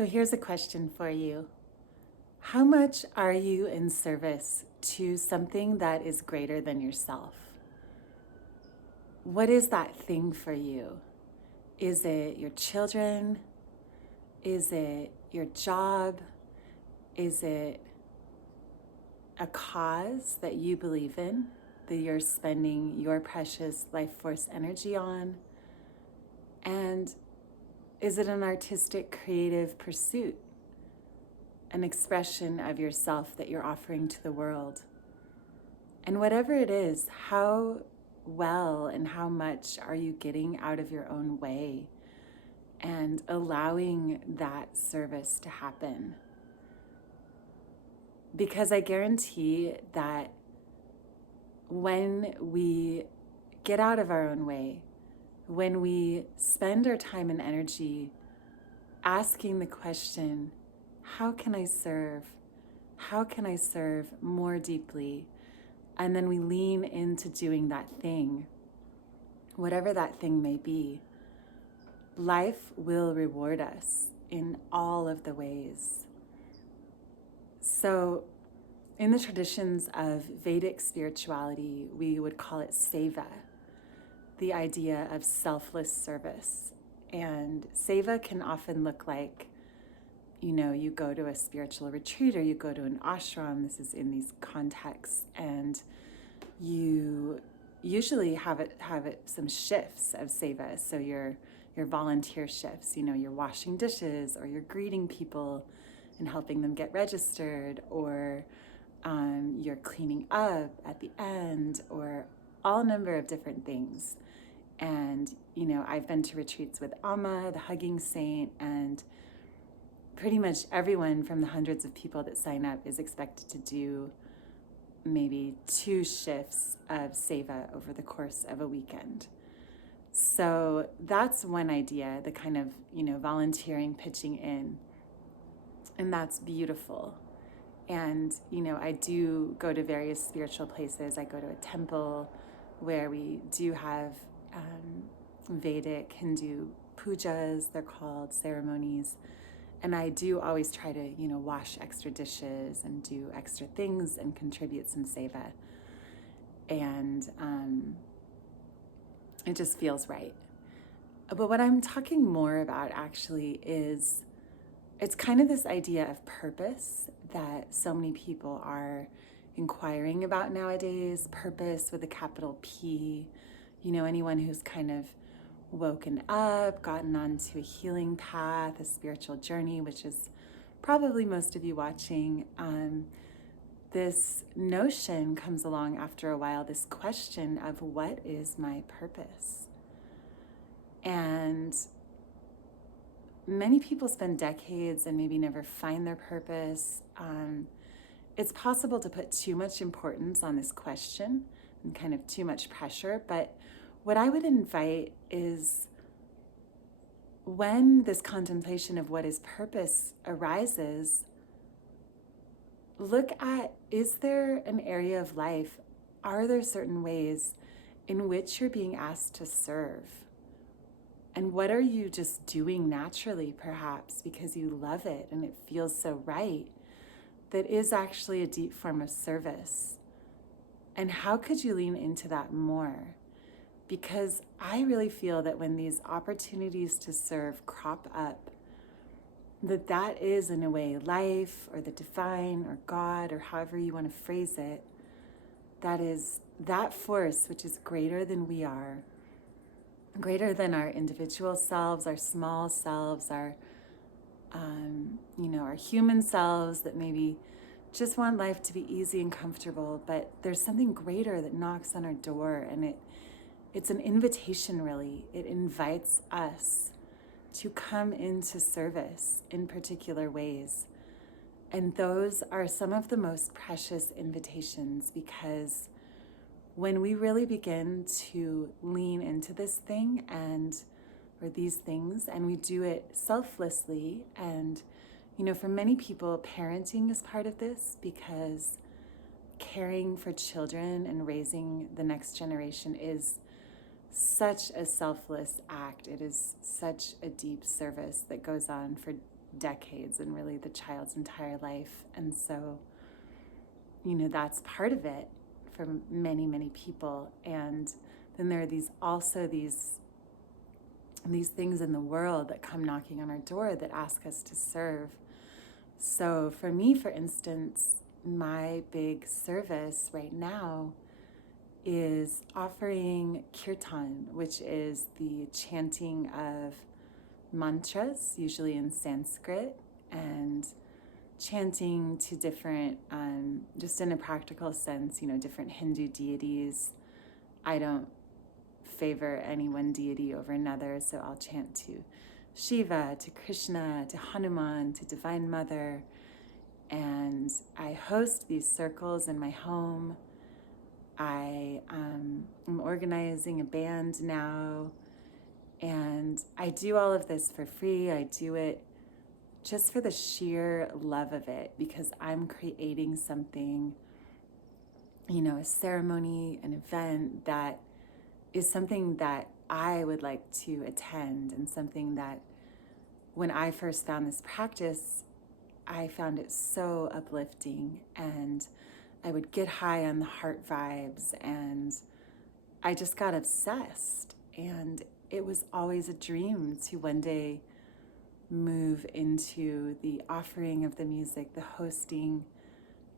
So here's a question for you. How much are you in service to something that is greater than yourself? What is that thing for you? Is it your children? Is it your job? Is it a cause that you believe in, that you're spending your precious life force energy on? And is it an artistic, creative pursuit? An expression of yourself that you're offering to the world? And whatever it is, how well and how much are you getting out of your own way and allowing that service to happen? Because I guarantee that when we get out of our own way, when we spend our time and energy asking the question, how can I serve? How can I serve more deeply? And then we lean into doing that thing, whatever that thing may be. Life will reward us in all of the ways. So, in the traditions of Vedic spirituality, we would call it seva, the idea of selfless service. And seva can often look like, you go to a spiritual retreat or you go to an ashram. This is in these contexts, and you usually have some shifts of seva. So your volunteer shifts, you're washing dishes or you're greeting people and helping them get registered, or you're cleaning up at the end, or all number of different things. And I've been to retreats with Amma, the hugging saint, and pretty much everyone from the hundreds of people that sign up is expected to do maybe 2 shifts of seva over the course of a weekend. So that's one idea, the kind of, volunteering, pitching in. And that's beautiful. And, I do go to various spiritual places. I go to a temple where we do have Vedic Hindu pujas, they're called, ceremonies. And I do always try to, wash extra dishes and do extra things and contribute some seva. And it just feels right. But what I'm talking more about actually is, it's kind of this idea of purpose that so many people are inquiring about nowadays. Purpose with a capital P. Anyone who's kind of woken up, gotten onto a healing path, a spiritual journey, which is probably most of you watching, this notion comes along after a while, this question of what is my purpose? And many people spend decades and maybe never find their purpose. It's possible to put too much importance on this question and kind of too much pressure, but what I would invite is, when this contemplation of what is purpose arises, look at, is there an area of life, are there certain ways in which you're being asked to serve? And what are you just doing naturally, perhaps because you love it and it feels so right, that is actually a deep form of service? And how could you lean into that more? Because I really feel that when these opportunities to serve crop up, that is in a way life or the divine or God or however you want to phrase it, that is that force which is greater than we are, greater than our individual selves, our small selves, our our human selves that maybe just want life to be easy and comfortable, but there's something greater that knocks on our door, and it's an invitation, really. It invites us to come into service in particular ways. And those are some of the most precious invitations, because when we really begin to lean into this thing or these things, and we do it selflessly, and, for many people, parenting is part of this, because caring for children and raising the next generation is such a selfless act. It is such a deep service that goes on for decades and really the child's entire life. And so, that's part of it for many, many people. And then there are these things in the world that come knocking on our door that ask us to serve. So for me, for instance, my big service right now is offering kirtan, which is the chanting of mantras, usually in Sanskrit, and chanting to different, just in a practical sense, different Hindu deities. I don't favor any one deity over another, so I'll chant to Shiva, to Krishna, to Hanuman, to Divine Mother. And I host these circles in my home. I am organizing a band now, and I do all of this for free. I do it just for the sheer love of it, because I'm creating something, a ceremony, an event that is something that I would like to attend, and something that when I first found this practice, I found it so uplifting, and I would get high on the heart vibes, and I just got obsessed. And it was always a dream to one day move into the offering of the music, the hosting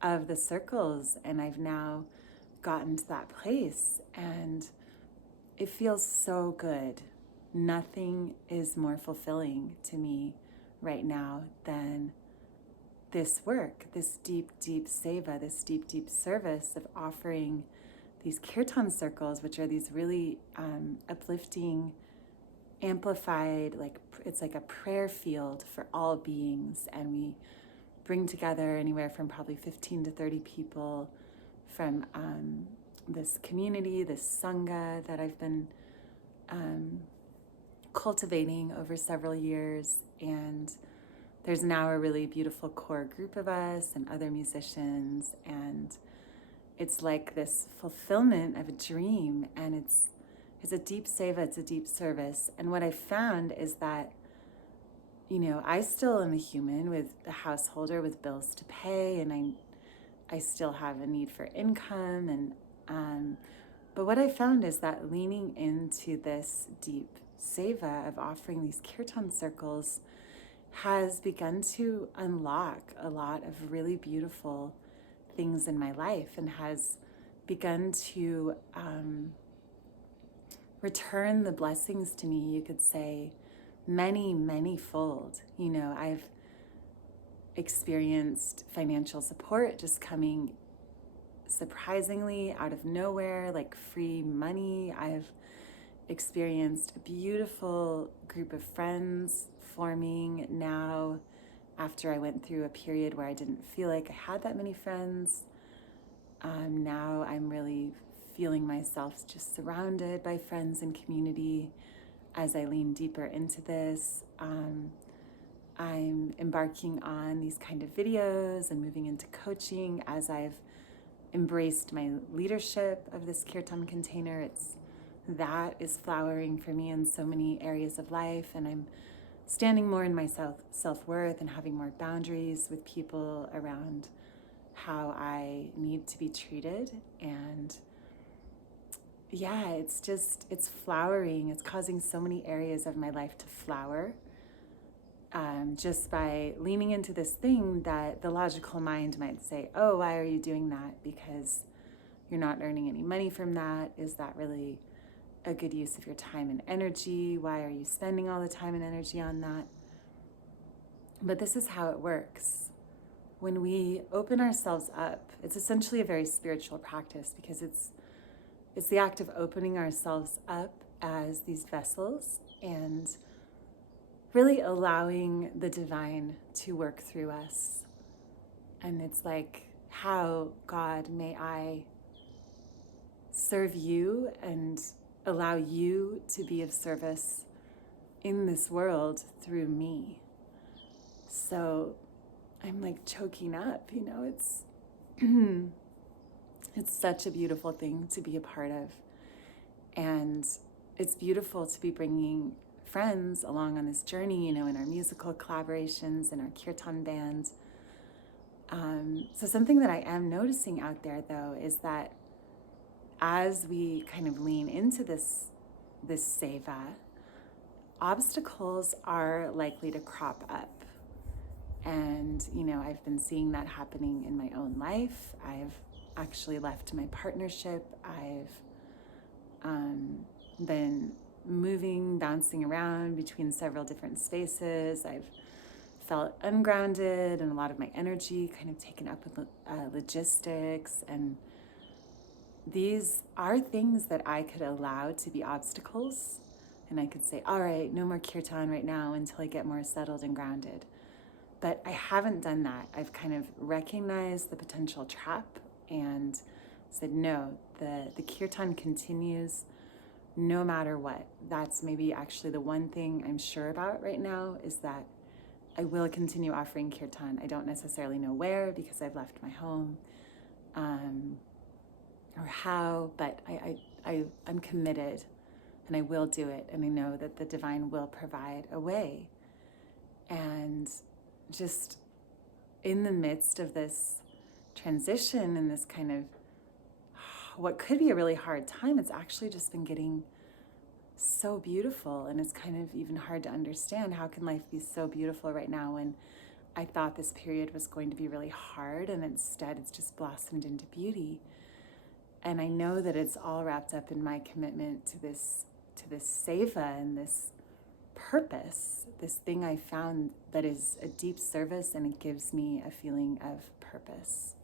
of the circles. And I've now gotten to that place, and it feels so good. Nothing is more fulfilling to me right now than this work, this deep, deep seva, this deep, deep service of offering these kirtan circles, which are these really uplifting, amplified, it's like a prayer field for all beings. And we bring together anywhere from probably 15 to 30 people from this community, this sangha that I've been cultivating over several years. And there's now a really beautiful core group of us and other musicians, and it's like this fulfillment of a dream, and it's a deep seva, it's a deep service. And what I found is that, I still am a human with a householder with bills to pay, and I still have a need for income, and but what I found is that leaning into this deep seva of offering these kirtan circles has begun to unlock a lot of really beautiful things in my life, and has begun to return the blessings to me, you could say, many, many fold. I've experienced financial support just coming surprisingly out of nowhere, like free money. I've experienced a beautiful group of friends forming now after I went through a period where I didn't feel like I had that many friends. Now I'm really feeling myself just surrounded by friends and community as I lean deeper into this. I'm embarking on these kind of videos and moving into coaching as I've embraced my leadership of this kirtan container. That is flowering for me in so many areas of life, and I'm standing more in my self-worth and having more boundaries with people around how I need to be treated. And yeah, it's flowering. It's causing so many areas of my life to flower, just by leaning into this thing that the logical mind might say, oh, why are you doing that? Because you're not earning any money from that. Is that really a good use of your time and energy? Why are you spending all the time and energy on that? But this is how it works. When we open ourselves up, it's essentially a very spiritual practice, because it's the act of opening ourselves up as these vessels and really allowing the divine to work through us. And it's like, how, God, may I serve you and allow you to be of service in this world through me. So I'm like choking up, it's it's such a beautiful thing to be a part of. And it's beautiful to be bringing friends along on this journey, in our musical collaborations and our kirtan bands. So something that I am noticing out there, though, is that as we kind of lean into this seva, obstacles are likely to crop up. And, I've been seeing that happening in my own life. I've actually left my partnership. I've been moving, bouncing around between several different spaces. I've felt ungrounded and a lot of my energy kind of taken up with logistics. And these are things that I could allow to be obstacles. And I could say, all right, no more kirtan right now until I get more settled and grounded. But I haven't done that. I've kind of recognized the potential trap and said, no, the kirtan continues no matter what. That's maybe actually the one thing I'm sure about right now, is that I will continue offering kirtan. I don't necessarily know where because I've left my home or how, but I'm committed and I will do it. And I know that the divine will provide a way. And just in the midst of this transition and this kind of what could be a really hard time, it's actually just been getting so beautiful. And it's kind of even hard to understand, how can life be so beautiful right now when I thought this period was going to be really hard, and instead it's just blossomed into beauty. And I know that it's all wrapped up in my commitment to this seva and this purpose, this thing I found that is a deep service, and it gives me a feeling of purpose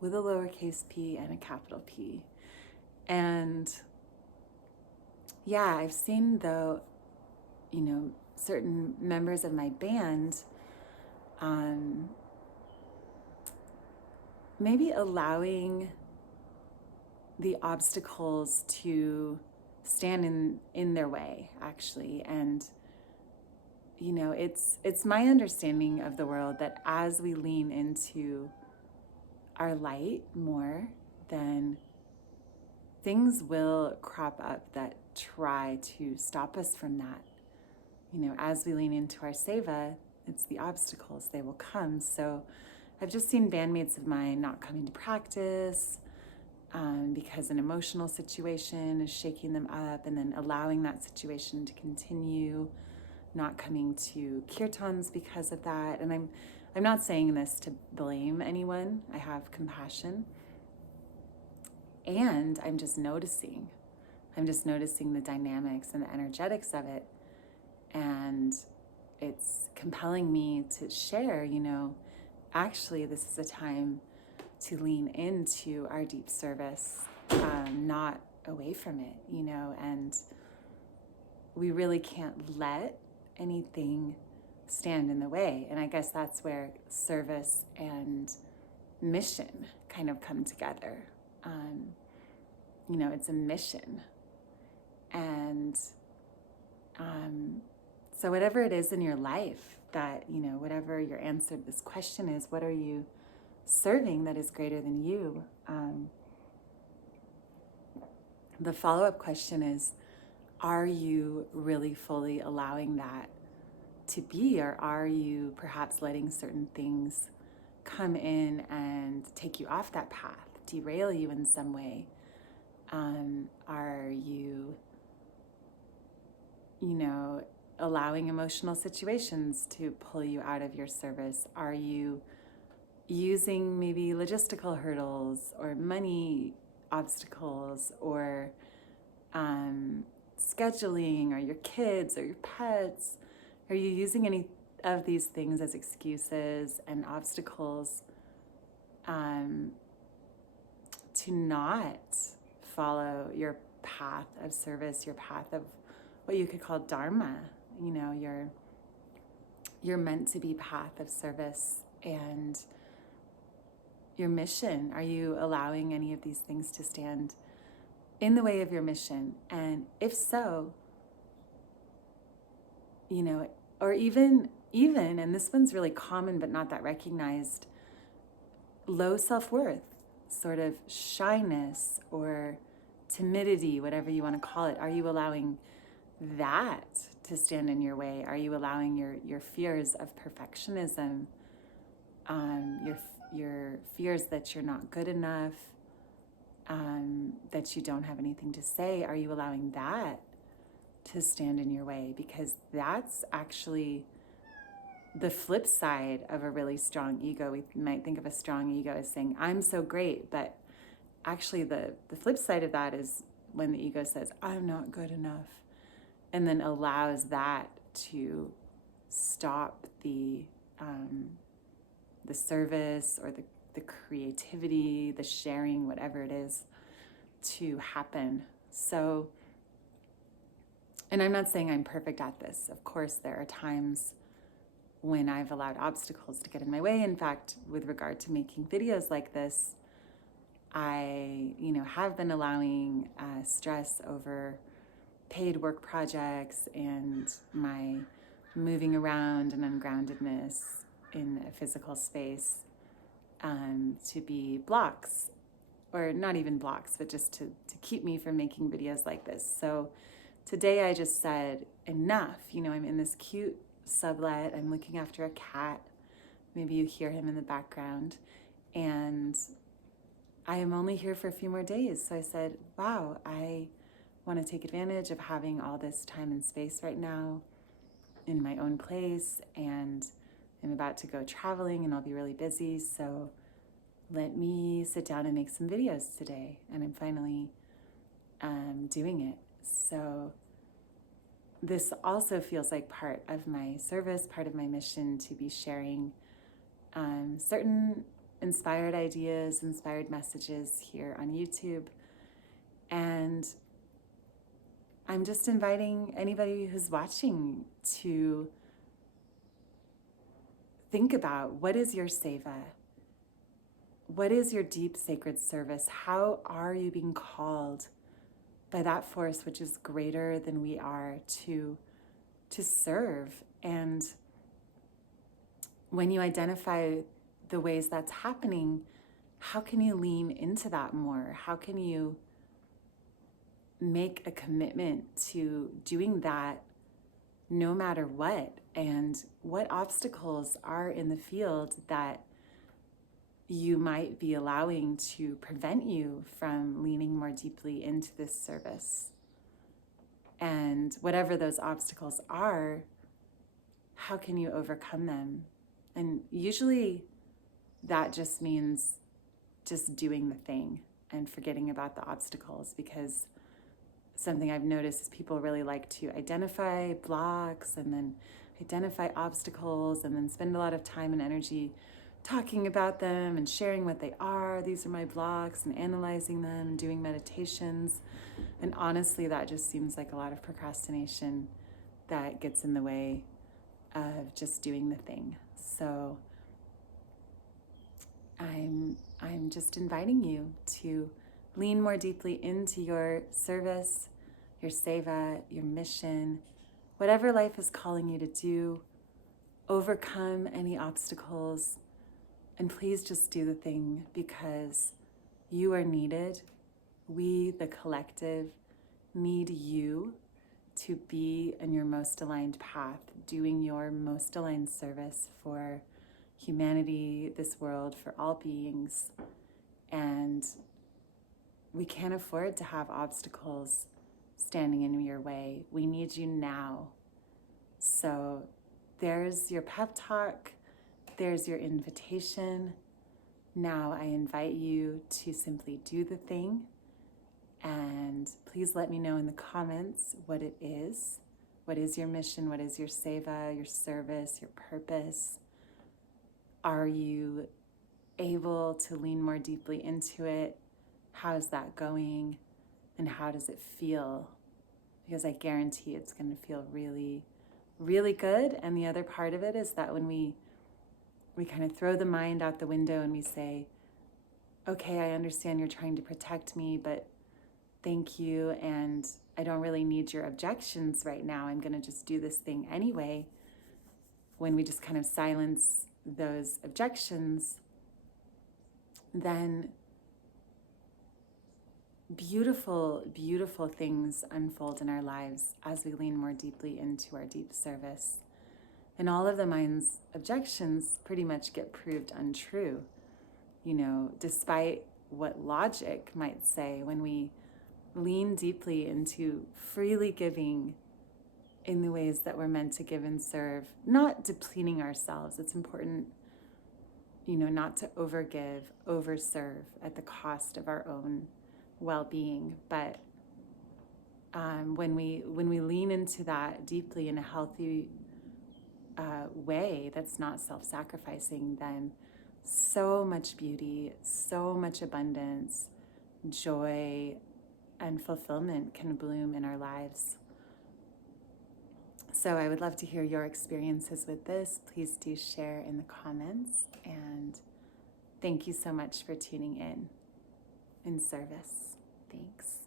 with a lowercase p and a capital P. And yeah, I've seen, though, certain members of my band maybe allowing the obstacles to stand in their way, actually. And it's my understanding of the world that as we lean into our light more, then things will crop up that try to stop us from that. As we lean into our seva, it's the obstacles, they will come. So I've just seen bandmates of mine not coming to practice because an emotional situation is shaking them up, and then allowing that situation to continue, not coming to kirtans because of that. And I'm not saying this to blame anyone. I have compassion. And I'm just noticing the dynamics and the energetics of it. And it's compelling me to share, actually this is a time to lean into our deep service, not away from it, and we really can't let anything stand in the way. And I guess that's where service and mission kind of come together. It's a mission. And so whatever it is in your life that, whatever your answer to this question is, what are you serving that is greater than you? The follow-up question is, are you really fully allowing that to be, or are you perhaps letting certain things come in and take you off that path, derail you in some way? Are you, allowing emotional situations to pull you out of your service? Are you using maybe logistical hurdles or money obstacles or scheduling or your kids or your pets? Are you using any of these things as excuses and obstacles to not follow your path of service, your path of what you could call dharma, your meant to be path of service and your mission? Are you allowing any of these things to stand in the way of your mission? And if so, or even, and this one's really common but not that recognized, low self-worth, sort of shyness or timidity, whatever you want to call it. Are you allowing that to stand in your way? Are you allowing your fears of perfectionism, your fears that you're not good enough, that you don't have anything to say? Are you allowing that to stand in your way? Because that's actually the flip side of a really strong ego. We might think of a strong ego as saying, I'm so great, but actually the flip side of that is when the ego says, I'm not good enough, and then allows that to stop the service or the creativity, the sharing, whatever it is, to happen. So, and I'm not saying I'm perfect at this. Of course, there are times when I've allowed obstacles to get in my way. In fact, with regard to making videos like this, I, have been allowing stress over paid work projects and my moving around and ungroundedness in a physical space to be blocks, or not even blocks, but just to keep me from making videos like this. So today I just said, enough. I'm in this cute sublet. I'm looking after a cat. Maybe you hear him in the background. And I am only here for a few more days. So I said, wow, I want to take advantage of having all this time and space right now in my own place. And I'm about to go traveling and I'll be really busy. So let me sit down and make some videos today. And I'm finally doing it. So this also feels like part of my service, part of my mission to be sharing certain inspired ideas, inspired messages here on YouTube. And I'm just inviting anybody who's watching to think about, what is your seva? What is your deep sacred service? How are you being called by that force which is greater than we are to serve? And when you identify the ways that's happening, how can you lean into that more? How can you make a commitment to doing that no matter what? And what obstacles are in the field that you might be allowing to prevent you from leaning more deeply into this service? And whatever those obstacles are, how can you overcome them? And usually that just means just doing the thing and forgetting about the obstacles, because something I've noticed is people really like to identify blocks and then identify obstacles and then spend a lot of time and energy talking about them and sharing what they are. These are my blocks, and analyzing them and doing meditations. And honestly, that just seems like a lot of procrastination that gets in the way of just doing the thing. So I'm just inviting you to lean more deeply into your service, your seva, your mission, whatever life is calling you to do. Overcome any obstacles, and please just do the thing, because you are needed. We, the collective, need you to be in your most aligned path, doing your most aligned service for humanity, this world, for all beings. And we can't afford to have obstacles standing in your way. We need you now. So there's your pep talk. There's your invitation. Now I invite you to simply do the thing. And please let me know in the comments what it is. What is your mission? What is your seva, your service, your purpose? Are you able to lean more deeply into it? How's that going? And how does it feel? Because I guarantee it's going to feel really, really good. And the other part of it is that when we kind of throw the mind out the window and we say, okay, I understand you're trying to protect me, but thank you, and I don't really need your objections right now. I'm going to just do this thing anyway. When we just kind of silence those objections, then beautiful, beautiful things unfold in our lives as we lean more deeply into our deep service. And all of the mind's objections pretty much get proved untrue. Despite what logic might say, when we lean deeply into freely giving in the ways that we're meant to give and serve, not depleting ourselves. It's important, not to overgive, overserve at the cost of our own well-being. But when we lean into that deeply in a healthy way that's not self-sacrificing, then so much beauty, so much abundance, joy, and fulfillment can bloom in our lives. So I would love to hear your experiences with this. Please do share in the comments. And thank you so much for tuning in service. Thanks.